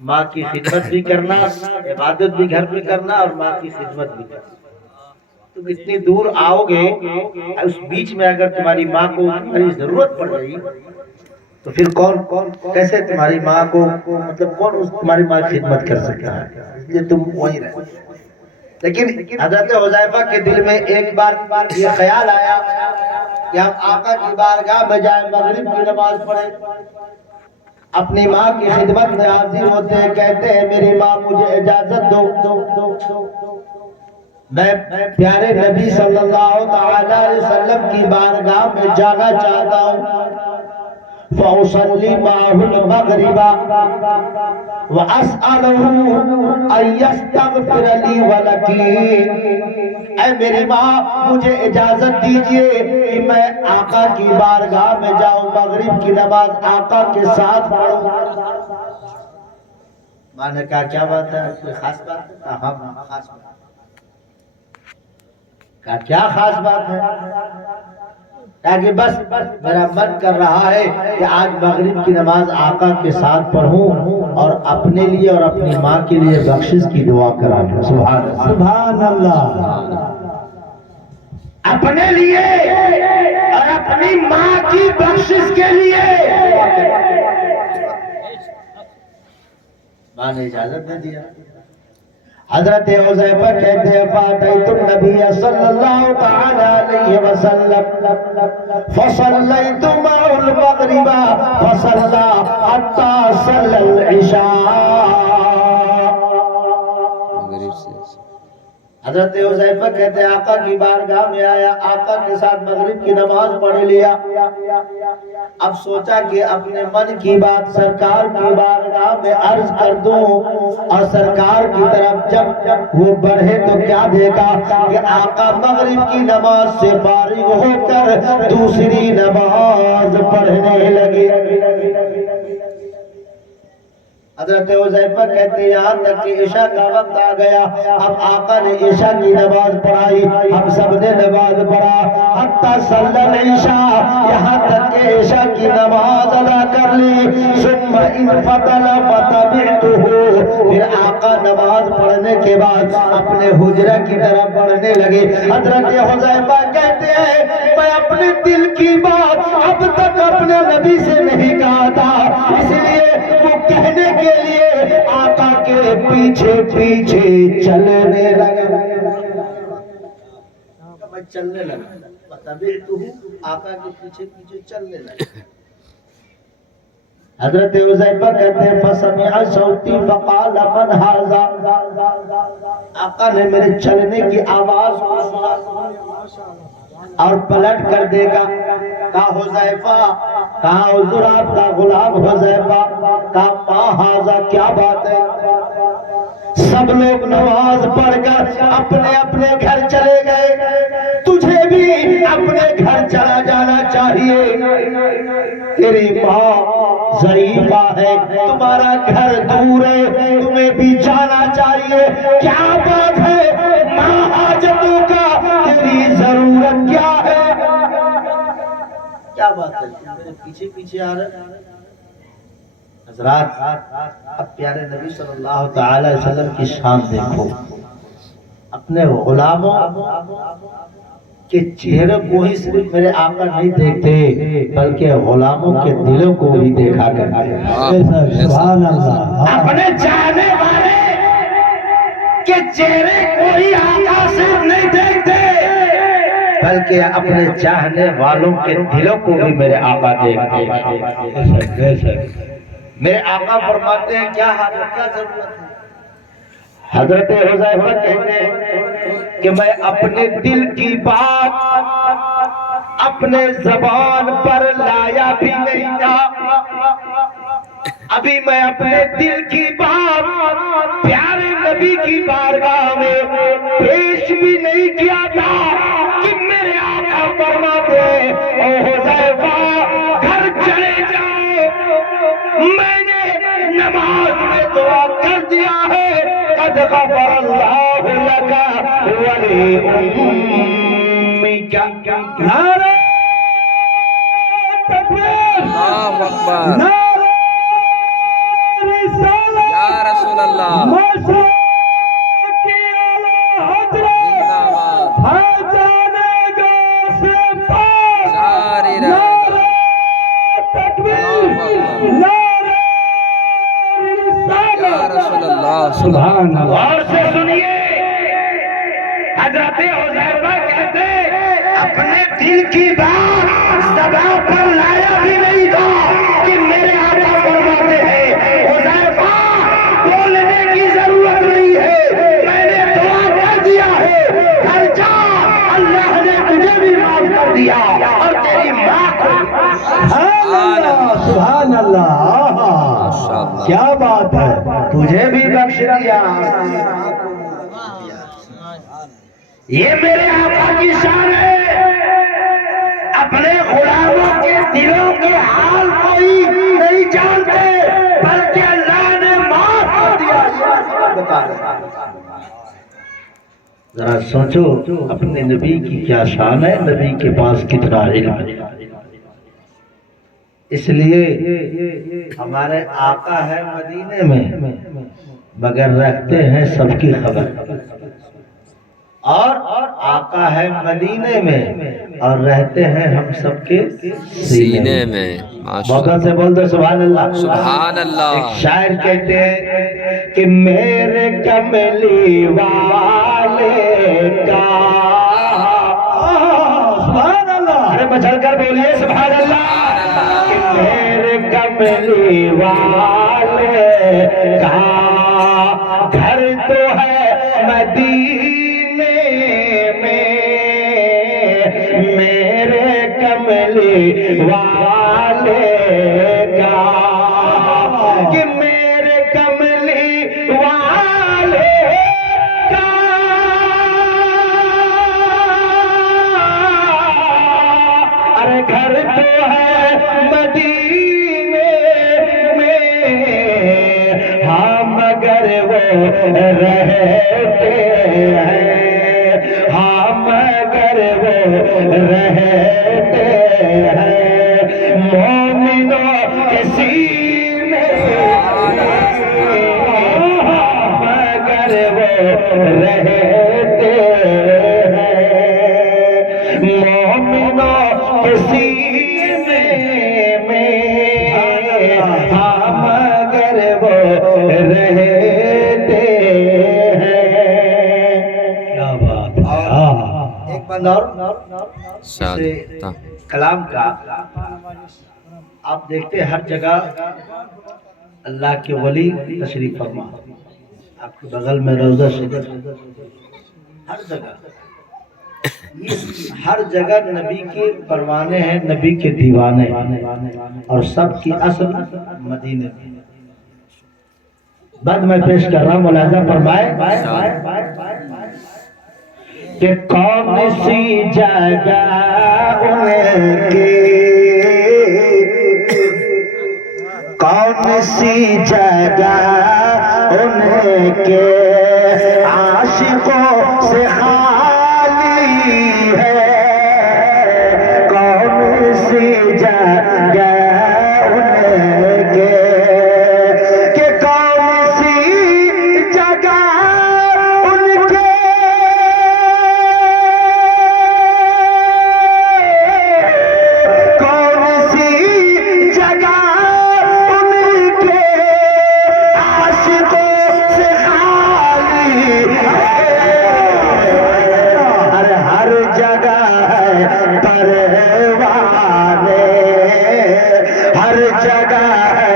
ماں کی خدمت بھی کرنا، عبادت بھی گھر پہ کرنا اور ماں کی خدمت بھی کرنا۔ تم اتنی دور آؤ گے، اس بیچ میں اگر تمہاری ماں کو تمہاری ضرورت پڑ گئی تو پھر کون کیسے تمہاری ماں کو مطلب کون تمہاری ماں کی خدمت کر سکتا ہے؟ اس لیے تم وہیں رہو۔ لیکن حضرت حذیفہ کے دل میں ایک بار یہ خیال آیا کہ ہم آقا کی بارگاہ میں جائیں، مغرب کی نماز پڑھیں، اپنی ماں کی خدمت میں حاضر ہوتے ہیں، کہتے ہیں میری ماں مجھے اجازت دو، میں پیارے نبی صلی اللہ تعالی علیہ وسلم کی بارگاہ میں جانا چاہتا ہوں، فَأُصَلِّ مَعَهُ الْمَغْرِبَ وَأَسْأَلُهُ أَن يَسْتَغْفِرَ لِي وَلَكِ۔ اے میری ماں مجھے اجازت دیجئے کہ میں آقا کی بارگاہ میں جاؤں، مغرب کی نماز آقا کے ساتھ پڑھوں۔ ماں نے کہا کیا بات ہے، کوئی خاص بات ہے؟ کہا ہاں خاص بات ہے۔ کہا کیا خاص بات ہے؟ کہا کہ بس میرا من کر رہا ہے کہ آج مغرب کی نماز آقا کے ساتھ پڑھوں اور اپنے لیے اور اپنی ماں کے لیے بخشش کی دعا کرا دوں۔ سبحان اللہ، سبحان اللہ۔ اپنے لیے اور اپنی ماں کی بخشش کے لیے ماں نے اجازت دے دیا۔ حضرت حذیفہ کہتے ہیں فاتیت النبی صلی اللہ تعالی علیہ وسلم فصلیت معه المغرب فصلى حتى صلى العشاء۔ حضرت حذیفہ کہتے ہیں آقا کی بارگاہ میں آیا، آقا کے ساتھ مغرب کی نماز پڑھ لیا، اب سوچا کہ اپنے من کی بات سرکار کی بارگاہ میں عرض کر دوں، اور سرکار کی طرف جب وہ بڑھے تو کیا دیکھا کہ آقا مغرب کی نماز سے فارغ ہو کر دوسری نماز پڑھنے لگے۔ حضرت حذیفہ کہتے ہیں یہاں تک کہ عشاء کا وقت آ گیا، اب آقا نے عشاء کی نماز پڑھائی، ہم سب نے نماز پڑھا، حتی صلی العشاء، یہاں تک کہ عشاء کی نماز ادا کر لی، ثم انفضل فتبعته، پھر آقا نماز پڑھنے کے بعد اپنے حجرہ کی طرف بڑھنے لگے۔ حضرت حذیفہ کہتے ہیں میں اپنے دل کی بات اب تک اپنے نبی سے نہیں کہا تھا، اس لیے وہ کہنے کے لیے آقا کے پیچھے پیچھے چلنے لگا، میں چلنے لگا، آقا کے پیچھے پیچھے چلنے لگا۔ حضرت حذیفہ کہتے ہیں فسمع صوتی فقال من ھذا، آقا نے میرے چلنے کی آواز کو سنا اور پلٹ کر دیکھا، کہا حذیفہ، کہا حضور آپ کا غلام حذیفہ، کہا ما ھذا، کیا بات ہے؟ سب لوگ نماز پڑھ کر اپنے اپنے گھر چلے گئے، تجھے بھی اپنے گھر چلا جانا چاہیے، تیری ماں ضعیفہ ہے، تمہارا گھر دور ہے، تمہیں بھی جانا چاہیے، کیا بات ہے؟ ما حاجتوں کا، تیری ضرورت کیا ہے؟ کیا بات ہے میرے پیچھے پیچھے آ رہے؟ حضرات اب پیارے نبی صلی اللہ تعالی وسلم کی شان دیکھو، اپنے غلاموں کے چہرے کو ہی صرف میرے آقا نہیں دیکھتے بلکہ غلاموں کے دلوں کو بھی دیکھا کرتے۔ سبحان اللہ۔ اپنے چاہنے والے کے چہرے کو ہی آقا صرف نہیں دیکھتے بلکہ اپنے چاہنے والوں کے دلوں کو بھی میرے آقا دیکھتے۔ میرے آقا فرماتے ہیں کیا حاجت، کیا ضرورت ہے؟ حضرت حذیفہ کہتے ہیں کہ میں اپنے دل کی بات اپنے زبان پر لایا بھی نہیں تھا، ابھی میں اپنے دل کی بات پیارے نبی کی بارگاہ میں پیش بھی نہیں کیا تھا کہ میرے آقا فرماتے ہیں او حذیفہ گھر چلے جاؤ، میں نے نماز میں دعا کر دیا ہے، قد غفر اللہ لک ولأمک۔ نعرہ تکبیر، نعرہ رسالت، اللہ جاری رہے گا یا رسول اللہ سبحان اللہ غور سے سنیے حضرت حذیفہ کہتے اپنے دل کی بات زبان پر لایا بھی نہیں تھا کہ میرے آقا فرماتے ہیں حذیفہ بولنے کی ضرورت نہیں ہے میں نے دعا کر دیا ہے گھر جا اللہ نے تجھے بھی معاف کر دیا اور تیری ماں کو سبحان اللہ ماشاء اللہ کیا بات ہے تجھے بھی بخش دیا یہ میرے آقا کی شان ہے اپنے غلاموں کے دلوں کے حال کوئی نہیں جانتے بلکہ اللہ نے معاف کر دیا بتا ذرا سوچو اپنے نبی کی کیا شان ہے نبی کے پاس کتنا علم ہے اس لیے ہمارے آقا ہے مدینے میں مگر رکھتے ہیں سب کی خبر اور آقا ہے مدینے میں اور رہتے ہیں ہم سب کے سینے میں ماشاء موقع سے بول دو سبحان اللہ سبحان اللہ ایک شاعر کہتے ہیں کہ میرے کملی والے کا سبحان اللہ ارے بچل کر بولیے سبحان اللہ کہ میرے کملی والے کا گھر تو ہے مدینے میں میرے کملی والے کا کہ میرے کملی والے کا ارے گھر تو ہے مدینے میں ہاں مگر وہ رہتے ہیں ہاں مگر وہ رہتے ہیں مومنوں کے سینے مگر وہ رہتے ہیں مومنوں کے سینے میں ہاں مگر وہ رہتے ہیں کیا بات ہے ایک بند اور شاد کلام کا آپ دیکھتے ہیں ہر جگہ اللہ کے ولی تشریف فرما آپ کے بغل میں روضہ شریف ہر جگہ ہر جگہ نبی کے پروانے ہیں نبی کے دیوانے اور سب کی اصل مدینے میں بعد میں پیش کر رہا ہوں ملاحظہ فرمائے کہ کون سی جگہ ان کی کون سی جگہ ان کے عاشقوں سے خالی ہے کون سی جگہ ان کے کہ کون سی جگہ ان کے کون سی جگہ ان کے عاشقوں سے خالی ہے ہر جگہ ہے پروانے ہر جگہ ہے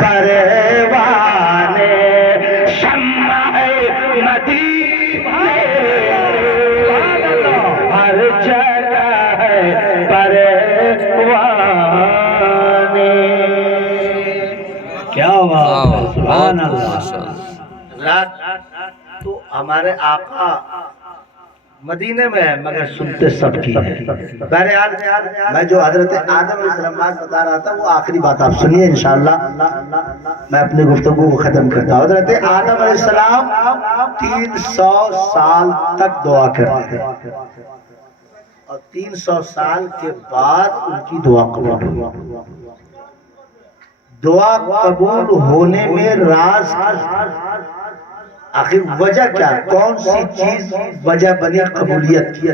پروانے شمع ہے مدینے ہر جگہ ہے پروانے کیا بات ہے سبحان اللہ رات تو ہمارے آقا مدینے میں ہے مگر سنتے سب کی ہے بہرحال میں جو حضرت آدم علیہ السلام بتا رہا تھا وہ آخری بات آپ سنیے انشاءاللہ میں اپنے گفتگو کو ختم کرتا ہوں حضرت آدم علیہ السلام 300 سال تک دعا کرتے تھے اور 300 سال کے بعد ان کی دعا قبول ہوئی دعا قبول ہونے میں راز آخر وجہ کیا، کون سی چیز وجہ بنی قبولیت کی؟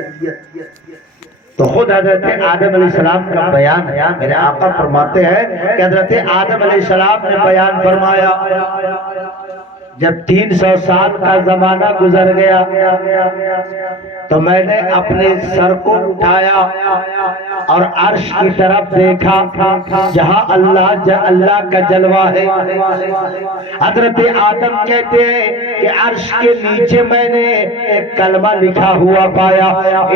تو خود حضرت آدم علیہ السلام کا بیان ہے، میرے آقا فرماتے ہیں کہ حضرت آدم علیہ السلام نے بیان فرمایا جب 300 سال کا زمانہ گزر گیا تو میں نے اپنے سر کو اٹھایا اور عرش کی طرف دیکھا جہاں اللہ کا جلوہ ہے۔ حضرت آدم کہتے ہیں کہ عرش کے نیچے میں نے ایک کلمہ لکھا ہوا پایا،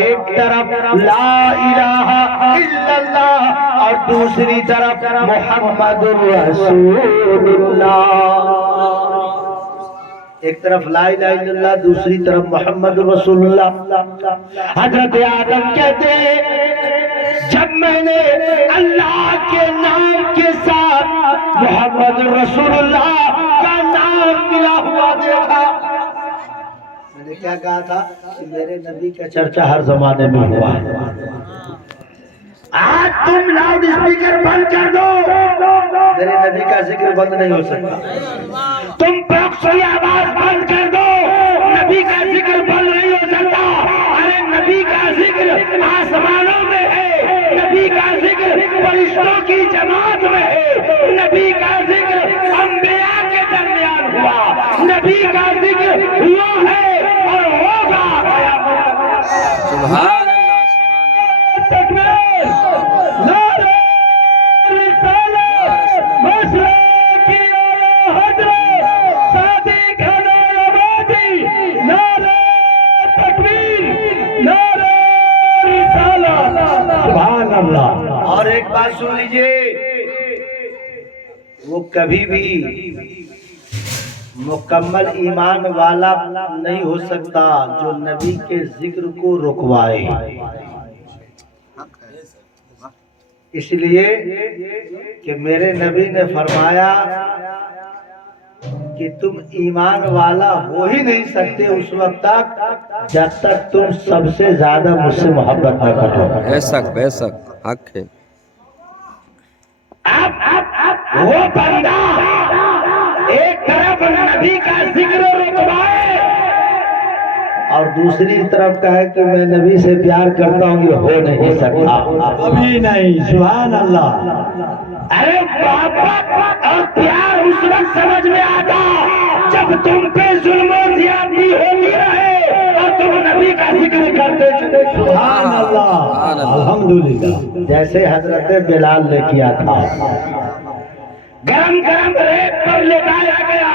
ایک طرف لا الہ الا اللہ اور دوسری طرف محمد رسول اللہ۔ ایک طرف لا الہ الا اللہ، دوسری طرف محمد رسول اللہ۔ حضرت آدم کہتے ہیں جب میں نے اللہ کے نام کے ساتھ محمد رسول اللہ کا نام ملا ہوا دیکھا، میں نے کیا کہا تھا کہ میرے نبی کا چرچا ہر زمانے میں ہوا ہے۔ آج تم لاؤڈ اسپیکر بند کر دو، میرے نبی کا ذکر بند نہیں ہو سکتا۔ تم پروکسی آواز بند کر دو، نبی کا ذکر بند نہیں ہو سکتا۔ ارے نبی کا ذکر آسمانوں میں ہے، نبی کا ذکر فرشتوں کی جماعت میں ہے، نبی کا ذکر انبیاء کے درمیان ہوا، نبی کا ذکر ہوا ہے اور ہوگا قیامت تک۔ سبحان اور ایک بات سن لیجئے، وہ کبھی بھی مکمل ایمان والا نہیں ہو سکتا جو نبی کے ذکر کو رکوائے۔ اس لیے کہ میرے نبی نے فرمایا کہ تم ایمان والا ہو ہی نہیں سکتے اس وقت تک جب تک تم سب سے زیادہ مجھ سے محبت نہ کرو۔ بے شک حق ہے۔ وہ بندہ ایک طرف نبی کا ذکر رکوائے اور دوسری طرف کہے کہ میں نبی سے پیار کرتا ہوں، یہ ہو نہیں سکتا، ابھی نہیں۔ سبحان اللہ۔ ارے محبت اور پیار اس وقت سمجھ میں آتا جب تم پہ ظلم و زیادتی ہوتی رہے اور تم نبی کا ذکر کرتے چلے۔ سبحان اللہ، الحمدللہ۔ جیسے حضرت بلال نے کیا تھا، گرم گرم ریت پر لٹایا گیا،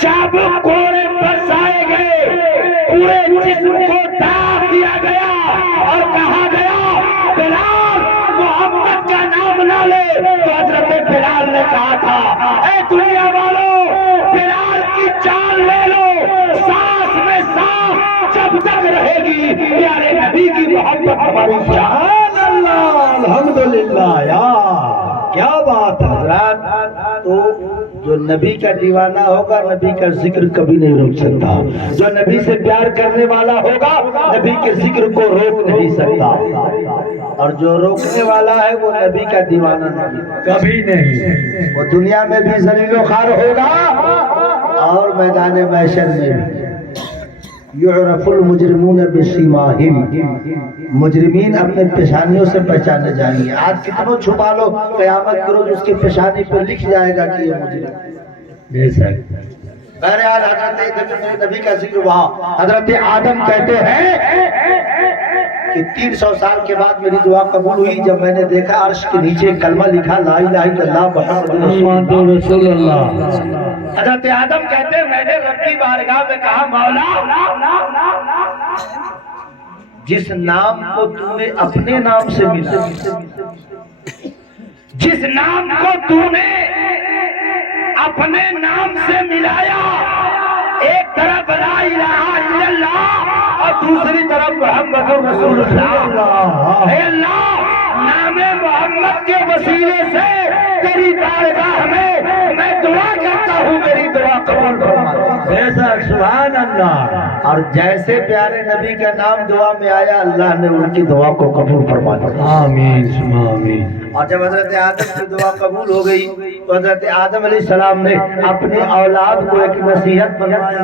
چابک کوڑے برسائے گئے، پورے جسم کو داغ دیا گیا اور کہا گیا بلال محمد کا نام نہ لے۔ تو حضرت بلال نے کہا تھا اے دنیا والوں، بلال کی جان لے لو، سانس میں سانس جب تک رہے گی پیارے نبی کی محبت ہماری جان۔ سبحان اللہ، الحمدللہ۔ یا کیا بات ہے حضرات، تو جو نبی کا دیوانہ ہوگا نبی کا ذکر کبھی نہیں روک سکتا، جو نبی سے پیار کرنے والا ہوگا نبی کے ذکر کو روک نہیں سکتا، اور جو روکنے والا ہے وہ نبی کا دیوانہ نہیں، کبھی نہیں۔ وہ دنیا میں بھی ذلیل و خوار ہوگا اور میدان محشر میں بھی۔ یعرف المجرمون بسیماہم، مجرمین اپنے پیشانیوں سے پہچانے جائیں گے۔ آج کتنوں چھپا لو، قیامت کے روز اس کی پیشانی پر لکھ جائے گا کہ یہ مجرم۔ بے شک۔ بہرحال حضرت نبی کا ذکر وہاں حضرت آدم کہتے ہیں کہ 300 سال کے بعد میری دعا قبول ہوئی جب میں نے دیکھا عرش کے نیچے کلمہ لکھا لا الہ الا اللہ محمد رسول اللہ۔ حضرت آدم کہتے ہیں میں نے رب کی بارگاہ میں کہا مولا، جس نام کو تو نے اپنے نام سے ملا، جس نام کو تو نے اپنے نام سے ملایا، ایک طرف لا الہ الا اللہ اور دوسری طرف محمد رسول اللہ۔ اے اللہ، نام محمد کے وسیلے سے تیری بارگاہ میں میں دعا کرتا ہوں، میری دعا قبول فرما۔ بے شک، سبحان اللہ۔ اللہ اور جیسے پیارے نبی کا نام دعا میں آیا اللہ نے ان کی دعا کو قبول فرما دیا. آمین ثم آمین. اور جب حضرت آدم کی دعا قبول ہو گئی تو حضرت آدم علیہ السلام نے اپنے اولاد کو ایک نصیحت فرمایا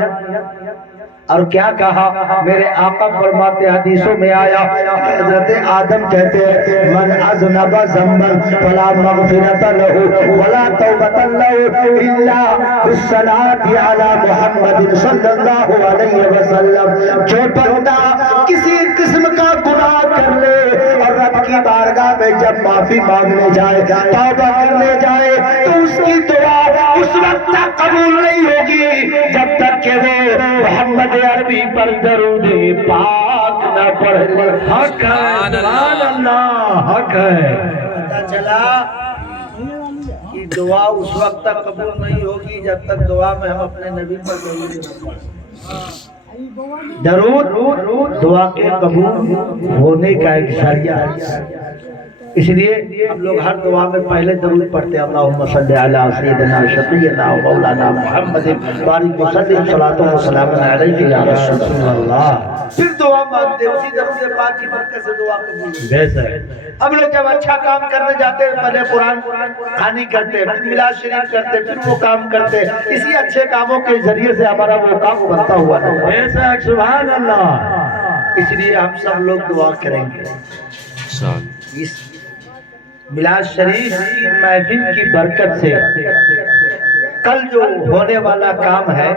اور کیا کہا؟ میرے آقا فرماتے حدیثوں میں آیا حضرت آدم کہتے ہیں من اذنب ذنبا فلا مغفرۃ له ولا توبۃ له الا بالصلاۃ علی محمد صلی اللہ علیہ وسلم. جو بندہ کسی قسم کا گناہ کر لے اور رب کی بارگاہ میں جب معافی مانگنے جائے توبہ کرنے جائے تو اس کی دعا اس وقت تک قبول نہیں ہوگی جب تک کہ وہ محمد عربی پر درود پاک نہ پڑھ لے. حق ہے سبحان اللہ حق ہے. پتہ چلا کہ دعا اس وقت تک قبول نہیں ہوگی جب تک دعا میں ہم اپنے نبی پر درود نہ پڑھیں. درود دعا کے قبول ہونے کا ایک ذریعہ ہے. اس لیے ہم لوگ ہر دعا میں پہلے درود پڑھتے ہیں اللہم صلی علی سیدنا شفیعنا و مولانا محمد بارک وسلم صلاۃ و سلام علیک یا رسول اللہ. پھر دعا مانگتے ہیں اسی درود پاک کی برکت سے دعا قبول ہوتی ہے. بے شک ہم لوگ جب اچھا کام کرنے جاتے ہیں پہلے قرآن خوانی کرتے پھر میلاد شریف کرتے پھر وہ کام کرتے اسی اچھے کاموں کے ذریعے سے ہمارا وہ کام بنتا ہوا ہے. بے شک سبحان اللہ. اس لیے ہم سب لوگ دعا کریں گے اس میلاد شریف کی محفل کی برکت سے. کل جو ہونے والا کام ہے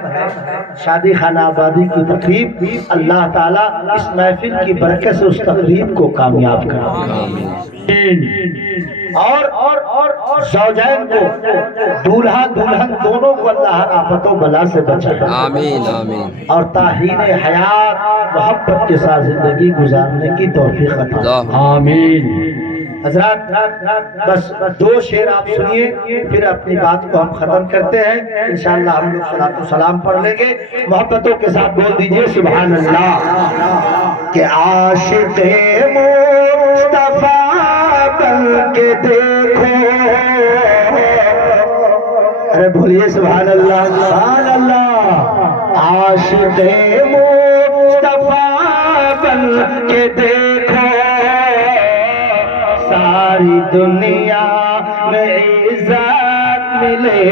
شادی خانہ آبادی کی تقریب اللہ تعالیٰ اس محفل کی برکت سے اس تقریب کو کامیاب کرے اور زوجین کو دولہا دلہن دونوں کو اللہ ہر آفت و بلا سے بچائے. آمین آمین. اور تاہین حیات محبت کے ساتھ زندگی گزارنے کی توفیق عطا. آمین. حضرات بس دو شعر آپ سنیے پھر اپنی بات کو ہم ختم کرتے ہیں. انشاءاللہ ہم لوگ صلاۃ و سلام پڑھ لیں گے. محبتوں کے ساتھ بول دیجئے سبحان اللہ. کہ عاشق مصطفیٰ بن کے دیکھو. ارے بولیے سبحان اللہ سبحان اللہ. عاشق مصطفیٰ بن کے دیکھو ساری دنیا میں عزت ملے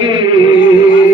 گی.